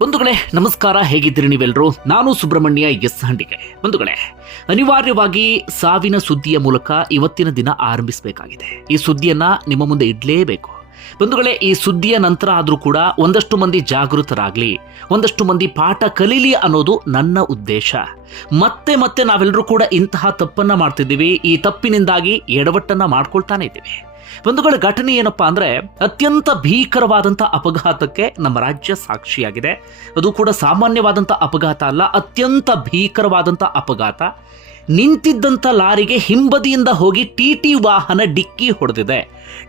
ಬಂಧುಗಳೇ, ನಮಸ್ಕಾರ. ಹೇಗಿದ್ದೀರಿ ನೀವೆಲ್ಲರೂ ನಾನು ಸುಬ್ರಹ್ಮಣ್ಯ ಎಸ್ ಹಂಡಿಗೆ ಬಂಧುಗಳೇ, ಅನಿವಾರ್ಯವಾಗಿ ಸಾವಿನ ಸುದ್ದಿಯ ಮೂಲಕ ಇವತ್ತಿನ ದಿನ ಆರಂಭಿಸಬೇಕಾಗಿದೆ. ಈ ಸುದ್ದಿಯನ್ನ ನಿಮ್ಮ ಮುಂದೆ ಇಡಲೇಬೇಕು. ಬಂಧುಗಳೇ, ಈ ಸುದ್ದಿಯ ನಂತರ ಆದರೂ ಕೂಡ ಒಂದಷ್ಟು ಮಂದಿ ಜಾಗೃತರಾಗ್ಲಿ, ಒಂದಷ್ಟು ಮಂದಿ ಪಾಠ ಕಲೀಲಿ ಅನ್ನೋದು ನನ್ನ ಉದ್ದೇಶ. ಮತ್ತೆ ಮತ್ತೆ ನಾವೆಲ್ಲರೂ ಕೂಡ ಇಂತಹ ತಪ್ಪನ್ನ ಮಾಡ್ತಿದ್ದೀವಿ. ಈ ತಪ್ಪಿನಿಂದಾಗಿ ಎಡವಟ್ಟನ್ನ ಮಾಡ್ಕೊಳ್ತಾನೆ ಇದ್ದೀವಿ. ಬಂಧುಗಳ ಘಟನೆ ಏನಪ್ಪಾ ಅಂದ್ರೆ ಅತ್ಯಂತ ಭೀಕರವಾದಂಥ ಅಪಘಾತಕ್ಕೆ ನಮ್ಮ ರಾಜ್ಯ ಸಾಕ್ಷಿಯಾಗಿದೆ. ಅದು ಕೂಡ ಸಾಮಾನ್ಯವಾದಂಥ ಅಪಘಾತ ಅಲ್ಲ, ಅತ್ಯಂತ ಭೀಕರವಾದಂಥ ಅಪಘಾತ. ನಿಂತಿದ್ದಂಥ ಲಾರಿಗೆ ಹಿಂಬದಿಯಿಂದ ಹೋಗಿ ಟಿ ಟಿ ವಾಹನ ಡಿಕ್ಕಿ ಹೊಡೆದಿದೆ.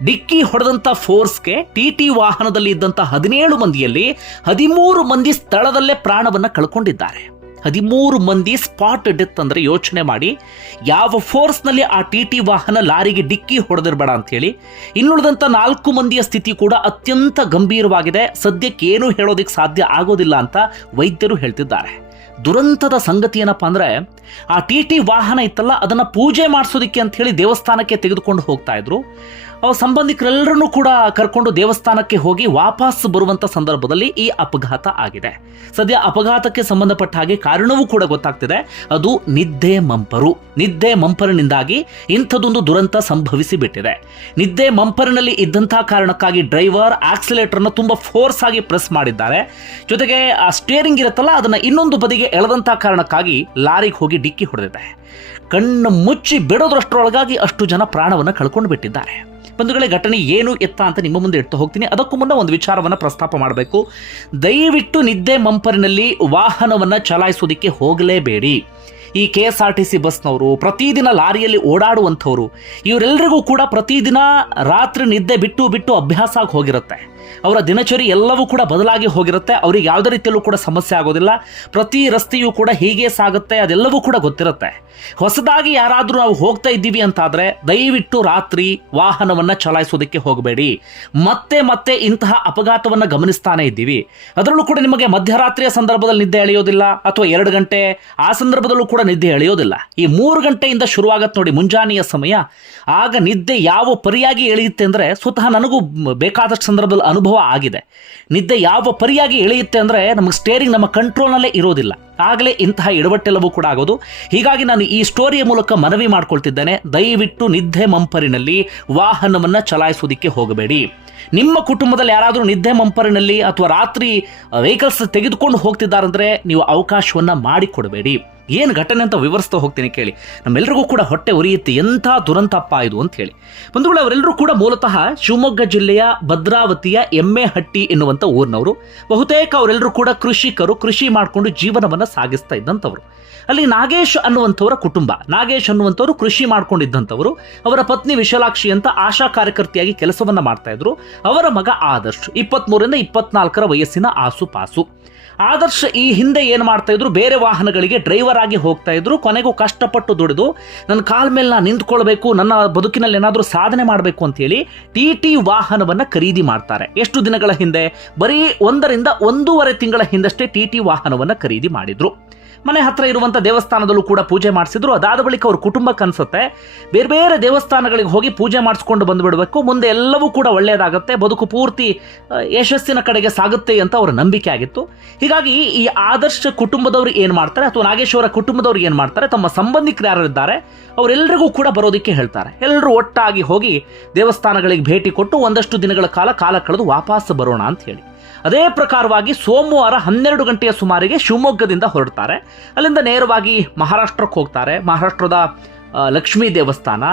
ಡಿಕ್ಕಿ ಹೊಡೆದಂಥ ಫೋರ್ಸ್ಗೆ ಟಿ ಟಿ ವಾಹನದಲ್ಲಿ ಇದ್ದಂತ ಹದಿನೇಳು ಮಂದಿಯಲ್ಲಿ ಹದಿಮೂರು ಮಂದಿ ಸ್ಥಳದಲ್ಲೇ ಪ್ರಾಣವನ್ನು ಕಳ್ಕೊಂಡಿದ್ದಾರೆ. ಹದಿಮೂರು ಮಂದಿ ಸ್ಪಾಟ್ ಡೆತ್ ಅಂದರೆ ಯೋಚನೆ ಮಾಡಿ ಯಾವ ಫೋರ್ಸ್ನಲ್ಲಿ ಆ ಟಿ ಟಿ ವಾಹನ ಲಾರಿಗೆ ಡಿಕ್ಕಿ ಹೊಡೆದಿರಬೇಡ ಅಂಥೇಳಿ ಇನ್ನುಳಿದಂಥ ನಾಲ್ಕು ಮಂದಿಯ ಸ್ಥಿತಿ ಕೂಡ ಅತ್ಯಂತ ಗಂಭೀರವಾಗಿದೆ. ಸದ್ಯಕ್ಕೆ ಏನೂ ಹೇಳೋದಕ್ಕೆ ಸಾಧ್ಯ ಆಗೋದಿಲ್ಲ ಅಂತ ವೈದ್ಯರು ಹೇಳ್ತಿದ್ದಾರೆ. ದುರಂತದ ಸಂಗತಿ ಏನಪ್ಪ ಅಂದ್ರೆ ಆ ಟಿ ಟಿ ವಾಹನ ಇತ್ತಲ್ಲ, ಅದನ್ನು ಪೂಜೆ ಮಾಡಿಸೋದಕ್ಕೆ ಅಂತ ದೇವಸ್ಥಾನಕ್ಕೆ ತೆಗೆದುಕೊಂಡು ಹೋಗ್ತಾ ಇದ್ರು. ಅವ್ರ ಸಂಬಂಧಿಕರೆಲ್ಲರನ್ನೂ ಕೂಡ ಕರ್ಕೊಂಡು ದೇವಸ್ಥಾನಕ್ಕೆ ಹೋಗಿ ವಾಪಸ್ ಬರುವಂತ ಸಂದರ್ಭದಲ್ಲಿ ಈ ಅಪಘಾತ ಆಗಿದೆ. ಸದ್ಯ ಅಪಘಾತಕ್ಕೆ ಸಂಬಂಧಪಟ್ಟ ಹಾಗೆ ಕಾರಣವೂ ಕೂಡ ಗೊತ್ತಾಗ್ತಿದೆ. ಅದು ನಿದ್ದೆ ಮಂಪರು. ನಿದ್ದೆ ಮಂಪರಿನಿಂದಾಗಿ ಇಂಥದೊಂದು ದುರಂತ ಸಂಭವಿಸಿ ಬಿಟ್ಟಿದೆ ನಿದ್ದೆ ಮಂಪರಿನಲ್ಲಿ ಇದ್ದಂತಹ ಕಾರಣಕ್ಕಾಗಿ ಡ್ರೈವರ್, ಆಕ್ಸಿಲೇಟರ್ನ ತುಂಬಾ ಫೋರ್ಸ್ ಆಗಿ ಪ್ರೆಸ್ ಮಾಡಿದ್ದಾರೆ. ಜೊತೆಗೆ ಆ ಸ್ಟೇರಿಂಗ್ ಇರುತ್ತಲ್ಲ, ಅದನ್ನ ಇನ್ನೊಂದು ಬದಿಗೆ ಎಳೆದಂತಹ ಕಾರಣಕ್ಕಾಗಿ ಲಾರಿಗೆ ಹೋಗಿ ಡಿಕ್ಕಿ ಹೊಡೆದಿದೆ. ಕಣ್ಣು ಮುಚ್ಚಿ ಬಿಡೋದ್ರಷ್ಟರೊಳಗಾಗಿ ಅಷ್ಟು ಜನ ಪ್ರಾಣವನ್ನು ಕಳ್ಕೊಂಡು ಬಿಟ್ಟಿದ್ದಾರೆ ಬಂಧುಗಳೇ, ಘಟನೆ ಏನು ಎತ್ತ ಅಂತ ನಿಮ್ಮ ಮುಂದೆ ಇಡ್ತಾ ಹೋಗ್ತೀನಿ. ಅದಕ್ಕೂ ಮುನ್ನ ಒಂದು ವಿಚಾರವನ್ನು ಪ್ರಸ್ತಾಪ ಮಾಡಬೇಕು. ದಯವಿಟ್ಟು ನಿದ್ದೆ ಮಂಪರಿನಲ್ಲಿ ವಾಹನವನ್ನು ಚಲಾಯಿಸೋದಕ್ಕೆ ಹೋಗಲೇಬೇಡಿ. ಈ K S R T C ಬಸ್ನವರು, ಪ್ರತಿದಿನ ಲಾರಿಯಲ್ಲಿ ಓಡಾಡುವಂಥವ್ರು ಇವರೆಲ್ಲರಿಗೂ ಕೂಡ ಪ್ರತಿದಿನ ರಾತ್ರಿ ನಿದ್ದೆ ಬಿಟ್ಟು ಬಿಟ್ಟು ಅಭ್ಯಾಸ ಆಗಿ ಹೋಗಿರುತ್ತೆ. ಅವರ ದಿನಚರಿ ಎಲ್ಲವೂ ಕೂಡ ಬದಲಾಗಿ ಹೋಗಿರುತ್ತೆ. ಅವ್ರಿಗೆ ಯಾವುದೇ ರೀತಿಯಲ್ಲೂ ಕೂಡ ಸಮಸ್ಯೆ ಆಗೋದಿಲ್ಲ. ಪ್ರತಿ ರಸ್ತೆಯೂ ಕೂಡ ಹೀಗೆ ಸಾಗುತ್ತೆ. ಅದೆಲ್ಲವೂ ಕೂಡ ಗೊತ್ತಿರುತ್ತೆ. ಹೊಸದಾಗಿ ಯಾರಾದರೂ ನಾವು ಹೋಗ್ತಾ ಇದ್ದೀವಿ ಅಂತಾದ್ರೆ ದಯವಿಟ್ಟು ರಾತ್ರಿ ವಾಹನವನ್ನ ಚಲಾಯಿಸೋದಕ್ಕೆ ಹೋಗಬೇಡಿ. ಮತ್ತೆ ಮತ್ತೆ ಇಂತಹ ಅಪಘಾತವನ್ನ ಗಮನಿಸ್ತಾನೆ ಇದ್ದೀವಿ. ಅದರಲ್ಲೂ ಕೂಡ ನಿಮಗೆ ಮಧ್ಯರಾತ್ರಿಯ ಸಂದರ್ಭದಲ್ಲಿ ನಿದ್ದೆ ಎಳೆಯೋದಿಲ್ಲ ಅಥವಾ ಎರಡು ಗಂಟೆ ಆ ಸಂದರ್ಭದಲ್ಲೂ ಕೂಡ ನಿದ್ದೆ ಎಳೆಯೋದಿಲ್ಲ. ಈ ಮೂರು ಗಂಟೆಯಿಂದ ಶುರುವಾಗತ್ತೆ ನೋಡಿ ಮುಂಜಾನೆಯ ಸಮಯ. ಆಗ ನಿದ್ದೆ ಯಾವ ಪರಿಯಾಗಿ ಎಳೆಯುತ್ತೆ ಅಂದ್ರೆ ಸ್ವತಃ ನನಗೂ ಬೇಕಾದಷ್ಟು ಸಂದರ್ಭದಲ್ಲಿ ಅನುಭವ ಆಗಿದೆ. ನಿದ್ದೆ ಯಾವ ಪರಿಯಾಗಿ ಇಳಿಯುತ್ತೆ ಅಂದರೆ ನಮಗೆ ಸ್ಟೇರಿಂಗ್ ನಮ್ಮ ಕಂಟ್ರೋಲ್ನಲ್ಲೇ ಇರೋದಿಲ್ಲ. ಆಗಲೇ ಇಂತಹ ಎಡವಟ್ಟೆಲ್ಲವೂ ಕೂಡ ಆಗೋದು. ಹೀಗಾಗಿ ನಾನು ಈ ಸ್ಟೋರಿಯ ಮೂಲಕ ಮನವಿ ಮಾಡ್ಕೊಳ್ತಿದ್ದೇನೆ. ದಯವಿಟ್ಟು ನಿದ್ದೆ ಮಂಪರಿನಲ್ಲಿ ವಾಹನವನ್ನು ಚಲಾಯಿಸೋದಕ್ಕೆ ಹೋಗಬೇಡಿ. ನಿಮ್ಮ ಕುಟುಂಬದಲ್ಲಿ ಯಾರಾದರೂ ನಿದ್ದೆ ಮಂಪರಿನಲ್ಲಿ ಅಥವಾ ರಾತ್ರಿ ವೆಹಿಕಲ್ಸ್ ತೆಗೆದುಕೊಂಡು ಹೋಗ್ತಿದ್ದಾರಂದ್ರೆ ನೀವು ಅವಕಾಶವನ್ನು ಮಾಡಿಕೊಡಬೇಡಿ. ಏನು ಘಟನೆ ಅಂತ ವಿವರಿಸ್ತಾ ಹೋಗ್ತೀನಿ ಕೇಳಿ. ನಮ್ಮೆಲ್ಲರಿಗೂ ಕೂಡ ಹೊಟ್ಟೆ ಉರಿಯುತ್ತೆ, ಎಂಥ ದುರಂತಪ್ಪ ಇದು ಅಂತ ಹೇಳಿ. ಬಂಧುಗಳು, ಅವರೆಲ್ಲರೂ ಕೂಡ ಮೂಲತಃ ಶಿವಮೊಗ್ಗ ಜಿಲ್ಲೆಯ ಭದ್ರಾವತಿಯ ಎಮ್ಮೆಹಟ್ಟಿ ಎನ್ನುವಂಥ ಊರಿನವರು. ಬಹುತೇಕ ಅವರೆಲ್ಲರೂ ಕೂಡ ಕೃಷಿಕರು, ಕೃಷಿ ಮಾಡಿಕೊಂಡು ಜೀವನವನ್ನು ಸಾಗಿಸ್ತಾ ಇದ್ದಂಥವ್ರು. ಅಲ್ಲಿ ನಾಗೇಶ್ ಅನ್ನುವಂಥವರ ಕುಟುಂಬ, ನಾಗೇಶ್ ಅನ್ನುವಂಥವರು ಕೃಷಿ ಮಾಡ್ಕೊಂಡಿದ್ದಂಥವರು. ಅವರ ಪತ್ನಿ ವಿಶಾಲಾಕ್ಷಿ ಅಂತ ಆಶಾ ಕಾರ್ಯಕರ್ತೆಯಾಗಿ ಕೆಲಸವನ್ನು ಮಾಡ್ತಾ ಇದ್ರು. ಅವರ ಮಗ ಆದರ್ಶ್ ಇಪ್ಪತ್ಮೂರರಿಂದ ಇಪ್ಪತ್ನಾಲ್ಕರ ವಯಸ್ಸಿನ ಆಸುಪಾಸು. ಆದರ್ಶ್ ಈ ಹಿಂದೆ ಏನು ಮಾಡ್ತಾ ಇದ್ರು, ಬೇರೆ ವಾಹನಗಳಿಗೆ ಡ್ರೈವರ್ ಆಗಿ ಹೋಗ್ತಾ ಇದ್ರು, ಕೊನೆಗೂ ಕಷ್ಟಪಟ್ಟು ದುಡಿದು, ನನ್ನ ಕಾಲ ಮೇಲೆ ನಾನು ನಿಂತ್ಕೊಳ್ಬೇಕು, ನನ್ನ ಬದುಕಿನಲ್ಲಿ ಏನಾದರೂ ಸಾಧನೆ ಮಾಡಬೇಕು ಅಂತೇಳಿ ಟಿ ಟಿ ವಾಹನವನ್ನು ಖರೀದಿ ಮಾಡ್ತಾರೆ. ಎಷ್ಟು ದಿನಗಳ ಹಿಂದೆ? ಬರೀ ಒಂದರಿಂದ ಒಂದೂವರೆ ತಿಂಗಳ ಹಿಂದಷ್ಟೇ ಟಿ ಟಿ ವಾಹನವನ್ನು ಖರೀದಿ ಮಾಡಿದ್ರು. ಮನೆ ಹತ್ರ ಇರುವಂಥ ದೇವಸ್ಥಾನದಲ್ಲೂ ಕೂಡ ಪೂಜೆ ಮಾಡಿಸಿದ್ರು. ಅದಾದ ಬಳಿಕ ಅವ್ರ ಕುಟುಂಬಕ್ಕೆ ಅನಿಸುತ್ತೆ, ಬೇರೆ ಬೇರೆ ದೇವಸ್ಥಾನಗಳಿಗೆ ಹೋಗಿ ಪೂಜೆ ಮಾಡಿಸ್ಕೊಂಡು ಬಂದುಬಿಡಬೇಕು, ಮುಂದೆ ಎಲ್ಲವೂ ಕೂಡ ಒಳ್ಳೆಯದಾಗುತ್ತೆ ಬದುಕು ಪೂರ್ತಿ ಯಶಸ್ಸಿನ ಕಡೆಗೆ ಸಾಗುತ್ತೆ ಅಂತ ಅವರ ನಂಬಿಕೆ ಆಗಿತ್ತು. ಹೀಗಾಗಿ ಈ ಆದರ್ಶ ಕುಟುಂಬದವರು ಏನು ಮಾಡ್ತಾರೆ ಅಥವಾ ನಾಗೇಶ್ವರ ಕುಟುಂಬದವರು ಏನು ಮಾಡ್ತಾರೆ, ತಮ್ಮ ಸಂಬಂಧಿಕರು ಯಾರು ಇದ್ದಾರೆ ಅವರೆಲ್ಲರಿಗೂ ಕೂಡ ಬರೋದಕ್ಕೆ ಹೇಳ್ತಾರೆ. ಎಲ್ಲರೂ ಒಟ್ಟಾಗಿ ಹೋಗಿ ದೇವಸ್ಥಾನಗಳಿಗೆ ಭೇಟಿ ಕೊಟ್ಟು ಒಂದಷ್ಟು ದಿನಗಳ ಕಾಲ ಕಾಲ ಕಳೆದು ವಾಪಸ್ ಬರೋಣ ಅಂತ ಹೇಳಿ. ಅದೇ ಪ್ರಕಾರವಾಗಿ ಸೋಮವಾರ ಹನ್ನೆರಡು ಗಂಟೆಯ ಸುಮಾರಿಗೆ ಶಿವಮೊಗ್ಗದಿಂದ ಹೊರಡ್ತಾರೆ. ಅಲ್ಲಿಂದ ನೇರವಾಗಿ ಮಹಾರಾಷ್ಟ್ರಕ್ಕೆ ಹೋಗ್ತಾರೆ. ಮಹಾರಾಷ್ಟ್ರದ ಲಕ್ಷ್ಮೀ ದೇವಸ್ಥಾನ,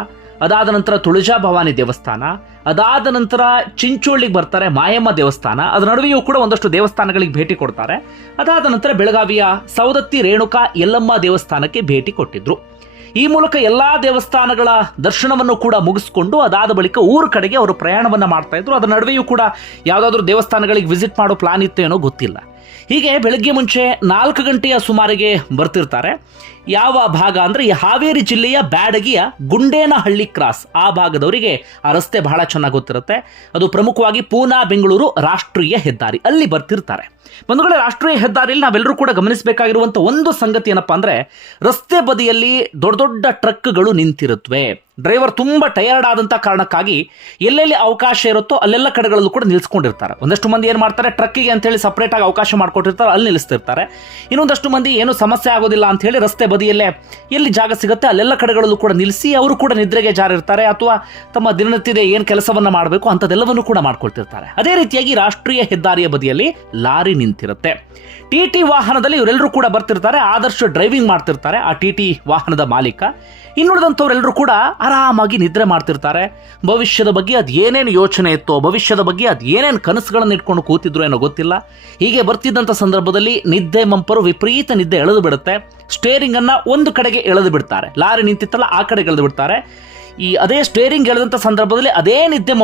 ಅದಾದ ನಂತರ ತುಳಜಾ ಭವಾನಿ ದೇವಸ್ಥಾನ, ಅದಾದ ನಂತರ ಚಿಂಚೋಳಿಗೆ ಬರ್ತಾರೆ ಮಾಯಮ್ಮ ದೇವಸ್ಥಾನ. ಅದರ ನಡುವೆಯೂ ಕೂಡ ಒಂದಷ್ಟು ದೇವಸ್ಥಾನಗಳಿಗೆ ಭೇಟಿ ಕೊಡ್ತಾರೆ. ಅದಾದ ನಂತರ ಬೆಳಗಾವಿಯ ಸೌದತ್ತಿ ರೇಣುಕಾ ಯಲ್ಲಮ್ಮ ದೇವಸ್ಥಾನಕ್ಕೆ ಭೇಟಿ ಕೊಟ್ಟಿದ್ರು. ಈ ಮೂಲಕ ಎಲ್ಲಾ ದೇವಸ್ಥಾನಗಳ ದರ್ಶನವನ್ನು ಕೂಡ ಮುಗಿಸ್ಕೊಂಡು ಅದಾದ ಬಳಿಕ ಊರ ಕಡೆಗೆ ಅವರು ಪ್ರಯಾಣವನ್ನು ಮಾಡ್ತಾ ಇದ್ರು. ಅದರ ನಡುವೆಯೂ ಕೂಡ ಯಾವುದಾದ್ರೂ ದೇವಸ್ಥಾನಗಳಿಗೆ ವಿಸಿಟ್ ಮಾಡೋ ಪ್ಲಾನ್ ಇತ್ತೇನೋ ಗೊತ್ತಿಲ್ಲ. ಹೀಗೆ ಬೆಳಗ್ಗೆ ಮುಂಚೆ ನಾಲ್ಕು ಗಂಟೆಯ ಸುಮಾರಿಗೆ ಬರ್ತಿರ್ತಾರೆ. ಯಾವ ಭಾಗ ಅಂದ್ರೆ ಈ ಹಾವೇರಿ ಜಿಲ್ಲೆಯ ಬ್ಯಾಡಗಿಯ ಗುಂಡೇನಹಳ್ಳಿ ಕ್ರಾಸ್. ಆ ಭಾಗದವರಿಗೆ ಆ ರಸ್ತೆ ಬಹಳ ಚೆನ್ನಾಗಿ ಗೊತ್ತಿರುತ್ತೆ. ಅದು ಪ್ರಮುಖವಾಗಿ ಪೂನಾ, ಬೆಂಗಳೂರು ರಾಷ್ಟ್ರೀಯ ಹೆದ್ದಾರಿ. ಅಲ್ಲಿ ಬರ್ತಿರ್ತಾರೆ. ಬಂಧುಗಳೇ, ರಾಷ್ಟ್ರೀಯ ಹೆದ್ದಾರಿಯಲ್ಲಿ ನಾವೆಲ್ಲರೂ ಕೂಡ ಗಮನಿಸಬೇಕಾಗಿರುವಂಥ ಒಂದು ಸಂಗತಿ ಏನಪ್ಪಾ ಅಂದ್ರೆ ರಸ್ತೆ ಬದಿಯಲ್ಲಿ ದೊಡ್ಡ ದೊಡ್ಡ ಟ್ರಕ್ಗಳು ನಿಂತಿರುತ್ತವೆ ಡ್ರೈವರ್ ತುಂಬ ಟಯರ್ಡ್ ಆದಂಥ ಕಾರಣಕ್ಕಾಗಿ ಎಲ್ಲೆಲ್ಲಿ ಅವಕಾಶ ಇರುತ್ತೋ ಅಲ್ಲೆಲ್ಲ ಕಡೆಗಳಲ್ಲೂ ಕೂಡ ನಿಲ್ಸ್ಕೊಂಡಿರ್ತಾರೆ. ಒಂದಷ್ಟು ಮಂದಿ ಏನು ಮಾಡ್ತಾರೆ ಟ್ರಕ್ಕಿಗೆ ಅಂತೇಳಿ ಸಪ್ರೇಟಾಗಿ ಅವಕಾಶ ಮಾಡಿಕೊಟ್ಟಿರ್ತಾರೆ, ಅಲ್ಲಿ ನಿಲ್ಲಿಸ್ತಿರ್ತಾರೆ. ಇನ್ನೊಂದಷ್ಟು ಮಂದಿ ಏನು ಸಮಸ್ಯೆ ಆಗೋದಿಲ್ಲ ಅಂತ ಹೇಳಿ ರಸ್ತೆ ಬದಿಯಲ್ಲೇ ಎಲ್ಲಿ ಜಾಗ ಸಿಗುತ್ತೆ ಅಲ್ಲೆಲ್ಲ ಕಡೆಗಳಲ್ಲೂ ಕೂಡ ನಿಲ್ಲಿಸಿ ಅವರು ಕೂಡ ನಿದ್ರೆಗೆ ಜಾರಿರ್ತಾರೆ ಅಥವಾ ತಮ್ಮ ದಿನನಿತ್ಯದ ಏನು ಕೆಲಸವನ್ನ ಮಾಡಬೇಕು ಅಂಥದ್ದೆಲ್ಲವನ್ನು ಕೂಡ ಮಾಡ್ಕೊಳ್ತಿರ್ತಾರೆ. ಅದೇ ರೀತಿಯಾಗಿ ರಾಷ್ಟ್ರೀಯ ಹೆದ್ದಾರಿಯ ಬದಿಯಲ್ಲಿ ಲಾರಿ ನಿಂತಿರುತ್ತೆ. ಟಿ ಟಿ ವಾಹನದಲ್ಲಿ ಇವರೆಲ್ಲರೂ ಕೂಡ ಬರ್ತಿರ್ತಾರೆ, ಆದರ್ಶ ಡ್ರೈವಿಂಗ್ ಮಾಡ್ತಿರ್ತಾರೆ ಆ ಟಿ ಟಿ ವಾಹನದ ಮಾಲೀಕ. ಇನ್ನುಳಿದಂಥವ್ರೆಲ್ಲರೂ ಕೂಡ ಆರಾಮಾಗಿ ನಿದ್ರೆ ಮಾಡ್ತಿರ್ತಾರೆ. ಭವಿಷ್ಯದ ಬಗ್ಗೆ ಅದು ಏನೇನು ಯೋಚನೆ ಇತ್ತೋ, ಭವಿಷ್ಯದ ಬಗ್ಗೆ ಅದು ಏನೇನು ಕನಸುಗಳನ್ನು ಇಟ್ಕೊಂಡು ಕೂತಿದ್ರು ಏನೋ ಗೊತ್ತಿಲ್ಲ. ಹೀಗೆ ಬರ್ತಿದ್ದಂಥ ಸಂದರ್ಭದಲ್ಲಿ ನಿದ್ದೆ ಮಂಪರು ವಿಪರೀತ ನಿದ್ದೆ ಎಳೆದು ಬಿಡುತ್ತೆ. ಸ್ಟೇರಿಂಗ್ ಅನ್ನ ಒಂದು ಕಡೆಗೆ ಎಳೆದು ಬಿಡ್ತಾರೆ. ಲಾರಿ ನಿಂತಿತ್ತಲ್ಲ, ಆ ಕಡೆಗೆ ಎಳೆದು ಬಿಡ್ತಾರೆ. ಈ ಅದೇ ಸ್ಟೇರಿಂಗ್ ಎಳೆದಂಥ ಸಂದರ್ಭದಲ್ಲಿ ಅದೇ ನಿದ್ದೆ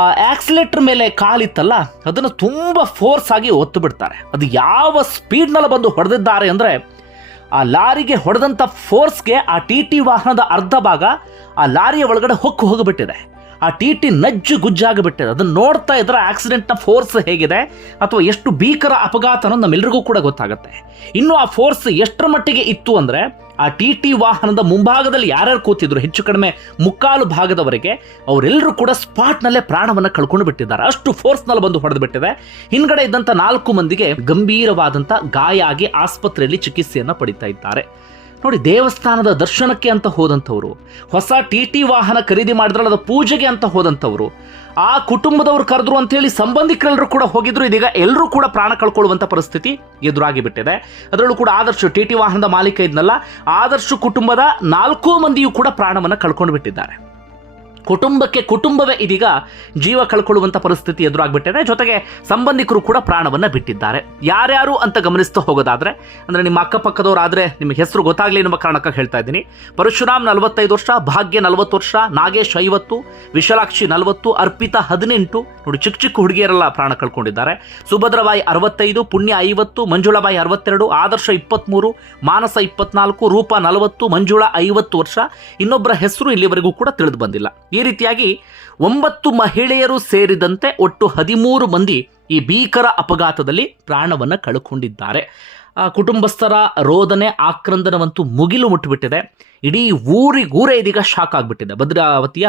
ಆ ಆಕ್ಸಿಲೇಟರ್ ಮೇಲೆ ಕಾಲಿತ್ತಲ್ಲ, ಅದನ್ನು ತುಂಬ ಫೋರ್ಸ್ ಆಗಿ ಒತ್ತು ಬಿಡ್ತಾರೆ. ಅದು ಯಾವ ಸ್ಪೀಡ್ನಲ್ಲಿ ಬಂದು ಹೊಡೆದಿದ್ದಾರೆ ಅಂದರೆ, ಆ ಲಾರಿಗೆ ಹೊಡೆದಂಥ ಫೋರ್ಸ್ಗೆ ಆ ಟಿ ಟಿ ವಾಹನದ ಅರ್ಧ ಭಾಗ ಆ ಲಾರಿಯ ಒಳಗಡೆ ಹೊಕ್ಕು ಹೋಗಿಬಿಟ್ಟಿದೆ. ಆ ಟಿ ಟಿ ನಜ್ಜು ಗುಜ್ಜಾಗಿಬಿಟ್ಟಿದೆ. ಅದನ್ನು ನೋಡ್ತಾ ಇದ್ರೆ ಆಕ್ಸಿಡೆಂಟ್ನ ಫೋರ್ಸ್ ಹೇಗಿದೆ ಅಥವಾ ಎಷ್ಟು ಭೀಕರ ಅಪಘಾತ ಅನ್ನೋದು ನಮ್ಮೆಲ್ಲರಿಗೂ ಕೂಡ ಗೊತ್ತಾಗುತ್ತೆ. ಇನ್ನು ಆ ಫೋರ್ಸ್ ಎಷ್ಟರ ಮಟ್ಟಿಗೆ ಇತ್ತು ಅಂದರೆ ಆ ಟಿ ಟಿ ವಾಹನದ ಮುಂಭಾಗದಲ್ಲಿ ಯಾರ್ಯಾರು ಕೂತಿದ್ರು, ಹೆಚ್ಚು ಕಡಿಮೆ ಮುಕ್ಕಾಲು ಭಾಗದವರೆಗೆ, ಅವರೆಲ್ಲರೂ ಕೂಡ ಸ್ಪಾಟ್ನಲ್ಲೇ ಪ್ರಾಣವನ್ನು ಕಳ್ಕೊಂಡು ಬಿಟ್ಟಿದ್ದಾರೆ. ಅಷ್ಟು ಫೋರ್ಸ್ನಲ್ಲಿ ಬಂದು ಹೊಡೆದು ಬಿಟ್ಟಿದೆ. ಹಿಂದ್ಗಡೆ ಇದ್ದಂಥ ನಾಲ್ಕು ಮಂದಿಗೆ ಗಂಭೀರವಾದಂಥ ಗಾಯ ಆಗಿ ಆಸ್ಪತ್ರೆಯಲ್ಲಿ ಚಿಕಿತ್ಸೆಯನ್ನು ಪಡಿತಾ ಇದ್ದಾರೆ. ನೋಡಿ ದೇವಸ್ಥಾನದ ದರ್ಶನಕ್ಕೆ ಅಂತ ಹೋದಂಥವ್ರು, ಹೊಸ ಟಿ ಟಿ ವಾಹನ ಖರೀದಿ ಮಾಡಿದ್ರಲ್ಲ ಅದು ಪೂಜೆಗೆ ಅಂತ ಹೋದಂಥವ್ರು, ಆ ಕುಟುಂಬದವ್ರು ಕರೆದ್ರು ಅಂತೇಳಿ ಸಂಬಂಧಿಕರೆಲ್ಲರೂ ಕೂಡ ಹೋಗಿದ್ರು, ಇದೀಗ ಎಲ್ಲರೂ ಕೂಡ ಪ್ರಾಣ ಕಳ್ಕೊಳ್ಳುವಂಥ ಪರಿಸ್ಥಿತಿ ಎದುರಾಗಿ ಬಿಟ್ಟಿದೆ ಅದರಲ್ಲೂ ಕೂಡ ಆದರ್ಶ ಟಿ ಟಿ ವಾಹನದ ಮಾಲೀಕ ಇದ್ನಲ್ಲ, ಆದರ್ಶ ಕುಟುಂಬದ ನಾಲ್ಕೂ ಮಂದಿಯೂ ಕೂಡ ಪ್ರಾಣವನ್ನು ಕಳ್ಕೊಂಡು ಬಿಟ್ಟಿದ್ದಾರೆ ಕುಟುಂಬಕ್ಕೆ ಕುಟುಂಬವೇ ಇದೀಗ ಜೀವ ಕಳ್ಕೊಳ್ಳುವಂಥ ಪರಿಸ್ಥಿತಿ ಎದುರಾಗ್ಬಿಟ್ಟಿದೆ. ಜೊತೆಗೆ ಸಂಬಂಧಿಕರು ಕೂಡ ಪ್ರಾಣವನ್ನು ಬಿಟ್ಟಿದ್ದಾರೆ. ಯಾರ್ಯಾರು ಅಂತ ಗಮನಿಸ್ತಾ ಹೋಗೋದಾದ್ರೆ, ಅಂದ್ರೆ ನಿಮ್ಮ ಅಕ್ಕಪಕ್ಕದವರಾದರೆ ನಿಮ್ಮ ಹೆಸರು ಗೊತ್ತಾಗಲಿ ಎಂಬ ಕಾರಣಕ್ಕೆ ಹೇಳ್ತಾ ಇದ್ದೀನಿ. ಪರಶುರಾಮ್ ನಲವತ್ತೈದು ವರ್ಷ, ಭಾಗ್ಯ ನಲವತ್ತು ವರ್ಷ, ನಾಗೇಶ್ ಐವತ್ತು, ವಿಶಾಲಾಕ್ಷಿ ನಲವತ್ತು, ಅರ್ಪಿತಾ ಹದಿನೆಂಟು. ನೋಡಿ ಚಿಕ್ಕ ಚಿಕ್ಕ ಹುಡುಗಿಯರೆಲ್ಲ ಪ್ರಾಣ ಕಳ್ಕೊಂಡಿದ್ದಾರೆ. ಸುಭದ್ರಬಾಯಿ ಅರವತ್ತೈದು, ಪುಣ್ಯ ಐವತ್ತು, ಮಂಜುಳಾಬಾಯಿ ಅರವತ್ತೆರಡು, ಆದರ್ಶ ಇಪ್ಪತ್ತ್ಮೂರು ಮಾನಸ ಇಪ್ಪತ್ನಾಲ್ಕು, ರೂಪ ನಲವತ್ತು, ಮಂಜುಳಾ ಐವತ್ತು ವರ್ಷ. ಇನ್ನೊಬ್ಬರ ಹೆಸರು ಇಲ್ಲಿವರೆಗೂ ಕೂಡ ತಿಳಿದು ಬಂದಿಲ್ಲ. ಈ ರೀತಿಯಾಗಿ ಒಂಬತ್ತು ಮಹಿಳೆಯರು ಸೇರಿದಂತೆ ಒಟ್ಟು ಹದಿಮೂರು ಮಂದಿ ಈ ಭೀಕರ ಅಪಘಾತದಲ್ಲಿ ಪ್ರಾಣವನ್ನು ಕಳ್ಕೊಂಡಿದ್ದಾರೆ. ಕುಟುಂಬಸ್ಥರ ರೋದನೆ, ಆಕ್ರಂದನವಂತೂ ಮುಗಿಲು ಮುಟ್ಟಿಬಿಟ್ಟಿದೆ ಇಡೀ ಊರಿಗೂರೇ ಇದೀಗ ಶಾಕ್ ಆಗಿಬಿಟ್ಟಿದೆ. ಭದ್ರಾವತಿಯ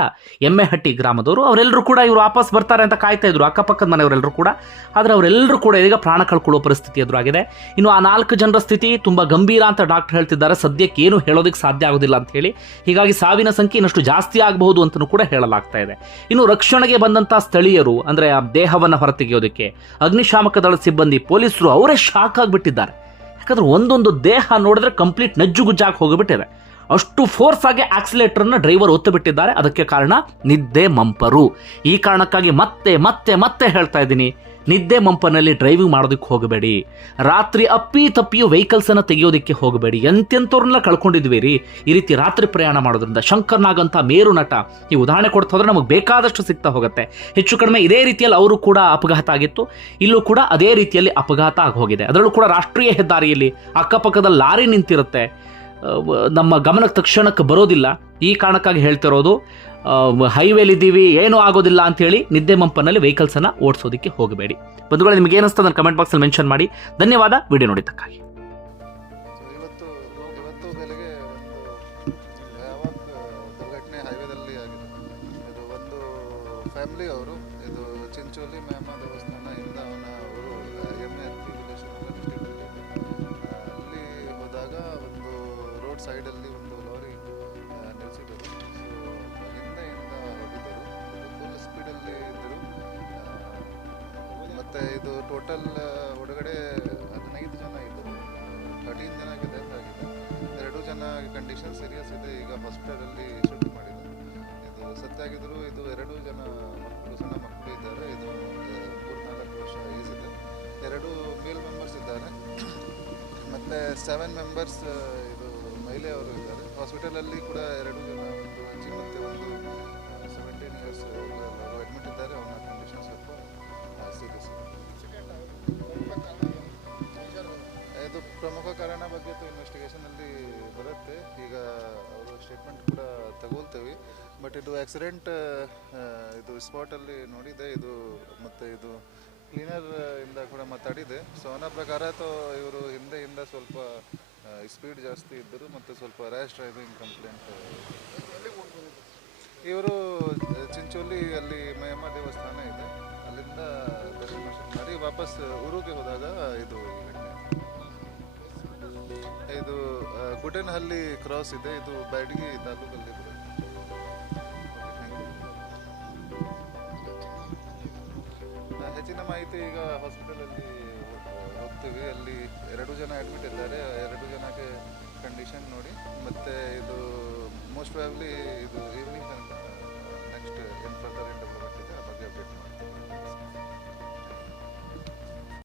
ಎಮ್ಮೆಹಟ್ಟಿ ಗ್ರಾಮದವರು ಅವರೆಲ್ಲರೂ ಕೂಡ ಇವರು ವಾಪಸ್ ಬರ್ತಾರೆ ಅಂತ ಕಾಯ್ತಾ ಇದ್ರು. ಅಕ್ಕಪಕ್ಕದ ಮನೆಯವರೆಲ್ಲರೂ ಕೂಡ. ಆದರೆ ಅವರೆಲ್ಲರೂ ಕೂಡ ಇದೀಗ ಪ್ರಾಣ ಕಳ್ಕೊಳ್ಳೋ ಪರಿಸ್ಥಿತಿ ಎದುರಾಗಿದೆ. ಇನ್ನು ಆ ನಾಲ್ಕು ಜನರ ಸ್ಥಿತಿ ತುಂಬ ಗಂಭೀರ ಅಂತ ಡಾಕ್ಟರ್ ಹೇಳ್ತಿದ್ದಾರೆ. ಸದ್ಯಕ್ಕೆ ಏನು ಹೇಳೋದಕ್ಕೆ ಸಾಧ್ಯ ಆಗೋದಿಲ್ಲ ಅಂತ ಹೇಳಿ. ಹೀಗಾಗಿ ಸಾವಿನ ಸಂಖ್ಯೆ ಇನ್ನಷ್ಟು ಜಾಸ್ತಿ ಆಗಬಹುದು ಅಂತಲೂ ಕೂಡ ಹೇಳಲಾಗ್ತಾ ಇದೆ. ಇನ್ನು ರಕ್ಷಣೆಗೆ ಬಂದಂಥ ಸ್ಥಳೀಯರು, ಅಂದರೆ ಆ ದೇಹವನ್ನು ಹೊರತೆಗೆಯೋದಕ್ಕೆ ಅಗ್ನಿಶಾಮಕ ದಳ ಸಿಬ್ಬಂದಿ, ಪೊಲೀಸರು ಅವರೇ ಶಾಕ್ ಆಗಿಬಿಟ್ಟಿದ್ದಾರೆ. ಯಾಕಂದ್ರೆ ಒಂದೊಂದು ದೇಹ ನೋಡಿದ್ರೆ ಕಂಪ್ಲೀಟ್ ನಜ್ಜುಗುಜ್ಜಾಗಿ ಹೋಗಿಬಿಟ್ಟಿದೆ. ಅಷ್ಟು ಫೋರ್ಸ್ ಆಗಿ ಆಕ್ಸಿಲೇಟರ್ನ ಡ್ರೈವರ್ ಒತ್ತು ಬಿಟ್ಟಿದ್ದಾರೆ ಅದಕ್ಕೆ ಕಾರಣ ನಿದ್ದೆ ಮಂಪರು. ಈ ಕಾರಣಕ್ಕಾಗಿ ಮತ್ತೆ ಮತ್ತೆ ಮತ್ತೆ ಹೇಳ್ತಾ ಇದ್ದೀನಿ, ನಿದ್ದೆ ಮಂಪನಲ್ಲಿ ಡ್ರೈವಿಂಗ್ ಮಾಡೋದಕ್ಕೆ ಹೋಗಬೇಡಿ. ರಾತ್ರಿ ಅಪ್ಪಿ ತಪ್ಪಿಯು ವೆಹಿಕಲ್ಸ್ ಅನ್ನ ತೆಗೆಯೋದಕ್ಕೆ ಹೋಗಬೇಡಿ. ಎಂತೆಂಥವ್ರನ್ನೆಲ್ಲ ಕಳ್ಕೊಂಡಿದ್ವಿ ರೀ ಈ ರೀತಿ ರಾತ್ರಿ ಪ್ರಯಾಣ ಮಾಡೋದ್ರಿಂದ ಶಂಕರ್ನಾಗಂತ ನಾಗ್ ಮೇರು ನಟ ಈ ಉದಾಹರಣೆ ಕೊಡ್ತಾ ಹೋದ್ರೆ ನಮಗೆ ಬೇಕಾದಷ್ಟು ಸಿಗ್ತಾ ಹೋಗುತ್ತೆ. ಹೆಚ್ಚು ಕಡಿಮೆ ಇದೇ ರೀತಿಯಲ್ಲಿ ಅವರು ಕೂಡ ಅಪಘಾತ ಆಗಿತ್ತು. ಇಲ್ಲೂ ಕೂಡ ಅದೇ ರೀತಿಯಲ್ಲಿ ಅಪಘಾತ ಆಗಿ ಹೋಗಿದೆ. ಅದರಲ್ಲೂ ಕೂಡ ರಾಷ್ಟ್ರೀಯ ಹೆದ್ದಾರಿಯಲ್ಲಿ ಅಕ್ಕಪಕ್ಕದ ಲಾರಿ ನಿಂತಿರುತ್ತೆ. ನಮ್ಮ ಗಮನಕ್ಕೆ ತಕ್ಷಣಕ್ಕೆ ಬರೋದಿಲ್ಲ. ಈ ಕಾರಣಕ್ಕಾಗಿ ಹೇಳ್ತಿರೋದು ಹೈವೇಲಿದ್ದೀವಿ ಏನೂ ಆಗೋದಿಲ್ಲ ಅಂತೇಳಿ ನಿದ್ದೆ ಮಂಪನಲ್ಲಿ ವೆಹಿಕಲ್ಸನ್ನು ಓಡಿಸೋದಕ್ಕೆ ಹೋಗಬೇಡಿ. ಬಂಧುಗಳು, ನಿಮಗೆ ನನ್ನ ಕಮೆಂಟ್ ಬಾಕ್ಸಲ್ಲಿ ಮೆನ್ಷನ್ ಮಾಡಿ. ಧನ್ಯವಾದ. ವಿಡಿಯೋ ನೋಡಿದ್ದಕ್ಕಾಗಿ. ಮತ್ತು ಇದು ಟೋಟಲ್ ಒಳಗಡೆ ಹದಿನೈದು ಜನ ಇದ್ದರು ಥರ್ಟೀನ್ ಜನ ಡೆತ್ ಆಗಿದೆ. ಎರಡು ಜನ ಕಂಡೀಷನ್ ಸೀರಿಯಸ್ ಇದೆ, ಈಗ ಹಾಸ್ಪಿಟಲಲ್ಲಿ ಶಿಫ್ಟ್ ಮಾಡಿದ್ದಾರೆ ಇದು ಸತ್ತಾಗಿದ್ರು ಇದು ಎರಡು ಜನ ಮಕ್ಕಳು, ಸಣ್ಣ ಮಕ್ಕಳು ಇದ್ದಾರೆ. ಇದು ಮೂರ್ನಾಲ್ಕು ವರ್ಷ ಏಜ್ ಇದೆ. ಎರಡು ಮೇಲ್ ಮೆಂಬರ್ಸ್ ಇದ್ದಾರೆ. ಮತ್ತು ಸೆವೆನ್ ಮೆಂಬರ್ಸ್ ಇದು ಮಹಿಳೆಯವರು ಇದ್ದಾರೆ. ಹಾಸ್ಪಿಟಲಲ್ಲಿ ಕೂಡ ಎರಡು ಜನ ಒಂದು ಅಜ್ಜಿ ಮತ್ತು ಒಂದು ಸೆವೆಂಟೀನ್ ಇಯರ್ಸ್ ಅಡ್ಮಿಟ್ ಇದ್ದಾರೆ. ಅವನ ಕಂಡೀಷನ್ ಸ್ವಲ್ಪ ಇದು ಪ್ರಮುಖ ಕಾರಣ ಬಗ್ಗೆ ಇನ್ವೆಸ್ಟಿಗೇಷನಲ್ಲಿ ಬರುತ್ತೆ. ಈಗ ಅವರು ಸ್ಟೇಟ್ಮೆಂಟ್ ಕೂಡ ತಗೊಳ್ತೇವೆ. ಬಟ್ ಇದು ಆಕ್ಸಿಡೆಂಟ್ ಇದು ಸ್ಪಾಟಲ್ಲಿ ನೋಡಿದೆ. ಇದು ಮತ್ತು ಇದು ಕ್ಲೀನರ್ ಇಂದ ಕೂಡ ಮಾತಾಡಿದೆ. ಸೊ ಅವನ ಪ್ರಕಾರ ತೋ ಇವರು ಹಿಂದೆಯಿಂದ ಸ್ವಲ್ಪ ಸ್ಪೀಡ್ ಜಾಸ್ತಿ ಇದ್ದರು ಮತ್ತು ಸ್ವಲ್ಪ ರ್ಯಾಶ್ ಡ್ರೈವಿಂಗ್ ಕಂಪ್ಲೇಂಟ್ ಇವರು ಚಿಂಚೋಲಿ ಅಲ್ಲಿ ಮಯಮ್ಮ ದೇವಸ್ಥಾನ ಇದೆ. ಅಲ್ಲಿಂದ ದರ್ಶನ ಮಾಡಿ ವಾಪಸ್ ಊರಿಗೆ ಹೋದಾಗ ಇದು ಇದು ಗುಡನಹಳ್ಳಿ ಕ್ರಾಸ್ ಇದೆ. ಇದು ಬ್ಯಾಡಗಿ ತಾಲೂಕಲ್ಲಿ ಹೆಚ್ಚಿನ ಮಾಹಿತಿ ಈಗ ಹಾಸ್ಪಿಟಲಲ್ಲಿ ಹೋಗ್ತೀವಿ. ಅಲ್ಲಿ ಎರಡು ಜನ ಅಡ್ಮಿಟ್ ಇದ್ದಾರೆ. ಎರಡು ಜನಕ್ಕೆ ಕಂಡೀಷನ್ ನೋಡಿ. ಮತ್ತೆ ಇದು ಮೋಸ್ಟ್ ಪ್ರಾಬ್ಲಿ ಇದು ಈವ್ನಿಂಗ್ ನೆಕ್ಸ್ಟ್ ಏನು ಫರ್ದರ್ ಡೆವಲಪ್ಮೆಂಟ್ ಇದೆ. ಅಪ್ಡೇಟ್ ಮಾಡ್ತೀವಿ. すごい。